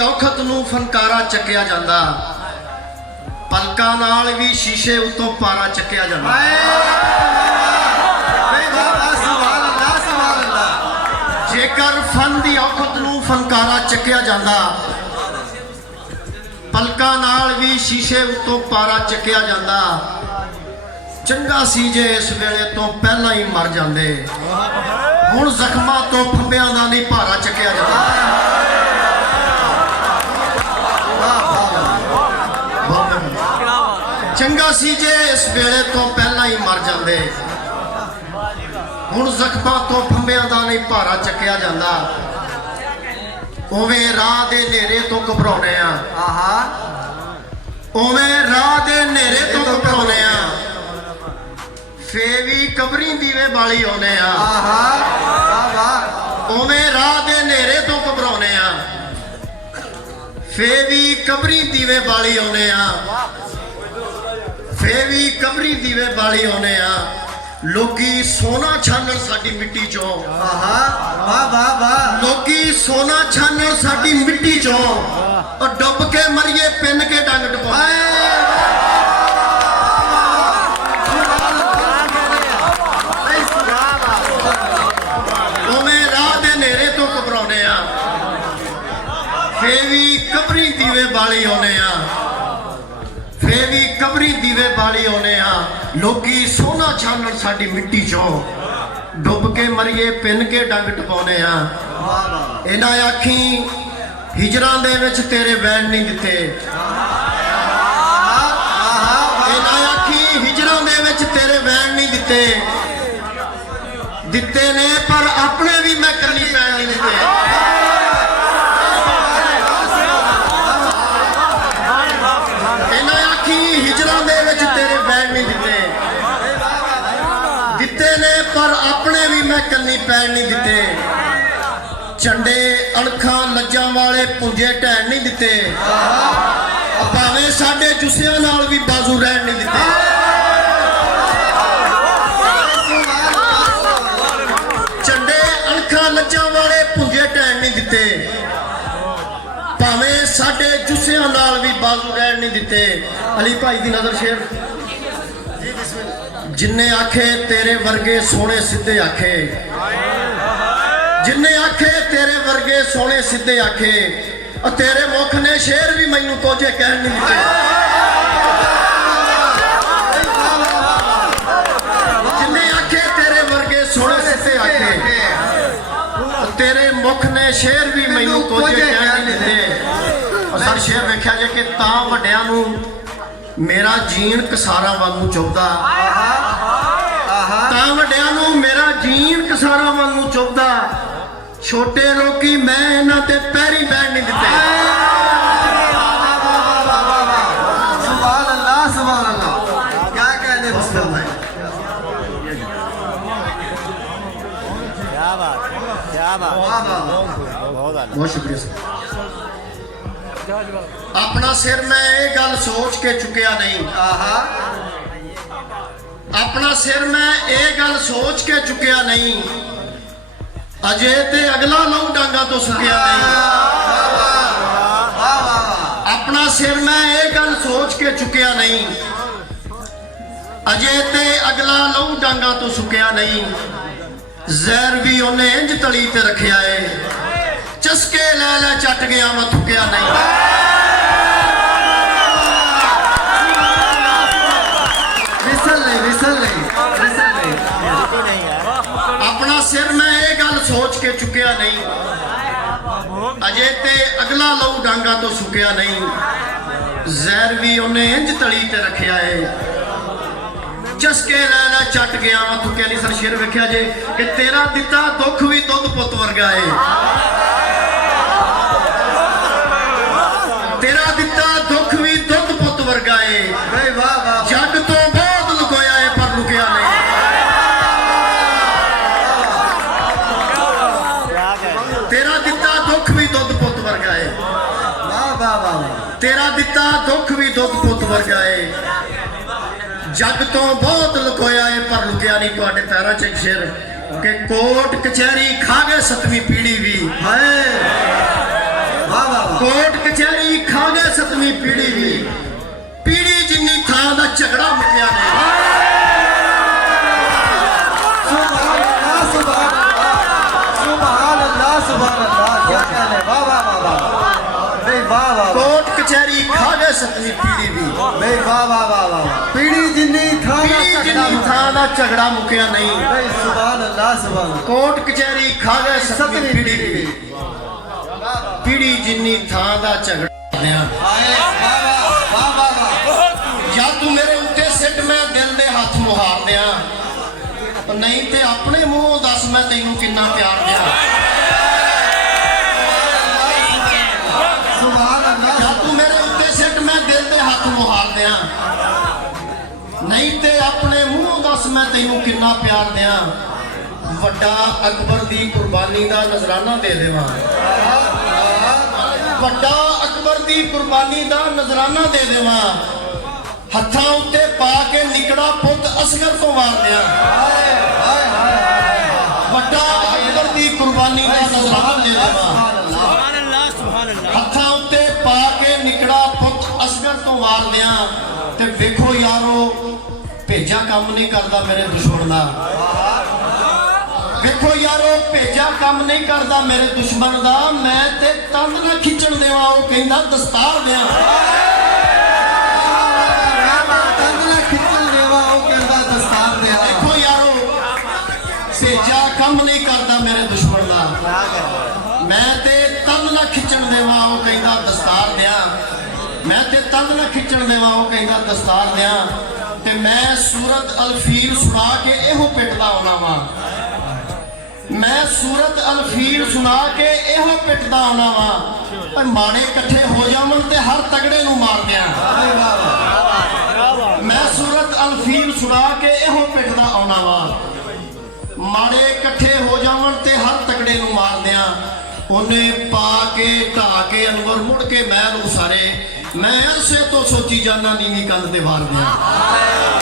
ਔਖਤ ਨੂੰ ਫਨਕਾਰਾ ਚੱਕਿਆ ਜਾਂਦਾ, ਪਲਕਾਂ ਨਾਲ ਵੀ ਸ਼ੀਸ਼ੇ ਉੱਤੋਂ ਪਾਰਾ ਚੱਕਿਆ ਜਾਂਦਾ। ਜੇਕਰ ਫਨ ਦੀ ਔਖਤ ਨੂੰ ਫਨਕਾਰਾ ਚੱਕਿਆ ਜਾਂਦਾ, ਪਲਕਾਂ ਨਾਲ ਵੀ ਸ਼ੀਸ਼ੇ ਉੱਤੋਂ ਪਾਰਾ ਚੱਕਿਆ ਜਾਂਦਾ, ਚੰਗਾ ਸੀ ਜੇ ਇਸ ਵੇਲੇ ਤੋਂ ਪਹਿਲਾਂ ਹੀ ਮਰ ਜਾਂਦੇ। ਹੁਣ ਜ਼ਖਮਾਂ ਤੋਂ ਫੰਬਿਆਂ ਦਾ ਨਹੀਂ ਭਾਰਾ ਚੱਕਿਆ ਜਾਂਦਾ। ਚੰਗਾ ਸੀ ਜੇ ਇਸ ਵੇਲੇ ਤੋਂ ਪਹਿਲਾਂ ਹੀ ਮਰ ਜਾਂਦੇ। ਹੁਣ ਜ਼ਖਮਾਂ ਤੋਂ ਫੰਬਿਆਂ ਦਾ ਨਹੀਂ ਭਾਰਾ ਚੱਕਿਆ ਜਾਂਦਾ। ਉਵੇਂ ਰਾਹ ਦੇ ਹਨੇਰੇ ਤੋਂ ਘਬਰਾਉਣੇ ਆ, ਉਵੇਂ ਰਾਹ ਦੇ ਹਨੇਰੇ ਤੋਂ ਘਬਰਾਉਣੇ ਆ, ਫੇ ਵੀ ਕਬਰੀ ਦੀਵੇ ਬਾਲੀ ਆਉਨੇ ਆ। ਉਵੇਂ ਰਾਹ ਦੇ ਹਨੇਰੇ ਤੋਂ ਘਬਰਾਉਣੇ ਆ, ਫੇ ਵੀ ਕਬਰੀ ਦੀਵੇ ਬਾਲੀ ਆਉਨੇ ਆ, ਫੇ ਵੀ ਕਬਰੀ ਦੀਵੇ ਬਾਲੀ ਆਉਨੇ ਆ। ਲੋਕੀ ਸੋਨਾ ਛਾਨਣ ਸਾਡੀ ਮਿੱਟੀ ਚੋਂ, ਲੋਕੀ ਸੋਨਾ ਛਾਨਣ ਸਾਡੀ ਮਿੱਟੀ ਚੋਂ, ਔਰ ਡੁੱਬ ਕੇ ਮਰੀਏ ਪਿੰਨ ਕੇ ਡੰਗ ਟਪਾਏ। ਉਵੇਂ ਰਾਹ ਦੇ ਹਨੇਰੇ ਤੋਂ ਘਬਰਾਉਨੇ ਆ, ਫੇ ਵੀ ਕਬਰੀ ਦੀਵੇ ਬਾਲੀ ਆਉਨੇ ਆ, ਫੇ ਵੀ ਕਬਰੀ ਦੀਵੇ ਬਾਲੀ ਆਉਨੇ ਆ। ਲੋਕੀ ਸੋਨਾ ਛਾਨਣ ਸਾਡੀ ਮਿੱਟੀ ਚੋਂ, ਡੁੱਬ ਕੇ ਮਰੀਏ ਪਿੰਨ ਕੇ ਡੰਗ ਟਪਾਉਨੇ ਆ। ਇਹਨਾਂ ਆਖੀ ਹਿਜਰਾਂ ਦੇ ਵਿੱਚ ਤੇਰੇ ਵੈਣ ਨਹੀਂ ਦਿੱਤੇ, ਇਹਨਾਂ ਆਖੀ ਹਿਜਰਾਂ ਦੇ ਵਿੱਚ ਤੇਰੇ ਵੈਣ ਨਹੀਂ ਦਿੱਤੇ, ਦਿੱਤੇ ਨੇ ਪਰ ਆਪਣੇ ਵੀ ਮੈਂ ਕੱਲੀ ਪੈਣ ਨਹੀਂ ਦਿੱਤੇ। पर अपने भी मैं कन्नी पैन नहीं दिते, झंडे अणखा लज्जा वाले पुंजे ढैन नहीं दिते, भावें साडे जुस्सियां नाल भी बाजू रहन नहीं दिते। झंडे अणखा लज्जा वाले पुंजे ढैन नहीं दिते, भावें साडे जुस्सियां नाल भी बाजू रहन नहीं दिते। अली भाई दी नज़र शेर, जिन्ने आखे तेरे वर्गे सोने सीधे आखे, जिन्ने आखे तेरे वर्गे सोने सीधे आखे, और तेरे मुख ने शेर भी मैनू कोजे कह नहीं दिते। जिन्ने आखे तेरे वर्गे सोने सीधे आखे, और तेरे मुख ने शेर भी मैनू कोजे कह नहीं दिते। और सर शेर वेख्या जे कि तां वड्डियां नू मेरा जीण कसारा वांगू चुभदा, तां वड्डियां नू मेरा जीण कसारा वांगू चुभदा, छोटे लोकी मैं इन्हां ते पैरी बैठ नहीं दिते। सुभान अल्लाह, सुभान अल्लाह, क्या कहने मुस्तफा भाई, क्या बात, क्या बात, बहुत शुक्रिया। अपना सिर मैं ये गल सोच के चुकिया नहीं, अपना सिर मैं ये गल सोच के चुकिया नहीं, अजे ते अगला लहू डांगा तो सुकिया नहीं। अपना सिर मैं ये गल सोच के चुकिया नहीं, अजे ते अगला लहू डांगा तो सुकिया नहीं। जहर भी उन्हें इंज तली ते रखिया है, चस्के लै लै चट गया मैं थुकिया नहीं। अपना सिर मैं ये गल सोच के चुकिया नहीं, अजे ते अगला लहू डांगा तो सुकिया नहीं। जहर भी उन्हें इंज तली ते रखिया है, चस्के लै लै चट गया मैं थुकिया नहीं। सर शेर वेख्या जे कि तेरा दिता दुख भी दुध पुत वर्गा है, तेरा दिता दुख भी दुध पुत वर्गा है। जग तो बहुत लुकोया है पर लुकिया नहीं। तेरा दिता दुख भी दुध पुत वर्गा है, तेरा दिता दुख भी दुध पुत वर्गा है। जग तो बहुत लुकोया है पर लुकिया नहीं। तुहाडे पैरां च शेर कि कोट कचहरी खा गए 7वीं पीढ़ी भी है। ਕੋਟ ਕਚਹਿਰੀ ਖਾ ਗਏ ਸਤਵੀਂ ਪੀੜੀ ਵੀ ਪੀੜੀ ਜਿੰਨੀ ਥਾਂ ਦਾ ਝਗੜਾ ਮੁੱਕਿਆ ਨਹੀਂ कोट कचहरी खा गए सतवीं पीढ़ी भी भाई वाह वाह वाह वाह पीढ़ी जिन्नी थां दा झगड़ा मुकिया नहीं भाई सुभान अल्लाह सुभान कोट कचहरी खा गए सतवीं पीढ़ी भी पीढ़ी जिन्नी थां दा झगड़ा वाह वाह वाह या तू मेरे उत्ते सिट मैं दिल दे हाथ मुहार दिया नहीं ते अपने मुंहों दस मैं तैनू किन्ना प्यार दिया नहीं ते अपने मुंह दस मैं तेनू किन्ना प्यार दिया वड्डा अकबर दी कुर्बानी दा नजराना दे देवां वड्डा अकबर दी कुर्बानी दा नजराना दे देवां हत्थां उत्ते पा के निकड़ा पुत असगर तो वार दिया वड्डा अकबर दी कुर्बानी दा नजराना दे देवां हत्थां उत्ते पा के निकड़ा पुत असगर तो वार दिया ते देखो यारो भेजा काम नहीं करता मेरे दुश्मन का देखो यारो भेजा काम नहीं करता मेरे दुश्मन का मैं ते तंद ना खिंचण देवां वो कहंदा दस्तार दें तंद ना खिंचण देवां वो कहंदा दस्तार दें देखो यारो भेजा काम नहीं करता मेरे दुश्मन का मैं ते तंद ना खिंचण देवां वो कहंदा दस्तार दें मैं ते तंद ना खिंचण देवां वो कहंदा दस्तार दें ते मैं सूरत अलफीर सुना के एहो पिटदा होना वा मैं सूरत अलफीर सुना के एहो पिटदा होना वा पर माड़े इकट्ठे हो जावन ते हर तगड़े नू मार दियां मैं सूरत अलफीर सुना के एहो पिटदा होना वा माड़े इकट्ठे हो जावन ते हर तगड़े नू मार दियां उन्हें पा के ढा के अनवर मुड़ के महल उसारे मैं अरसे तो सोची जाना नीवी कंध ते वार दियां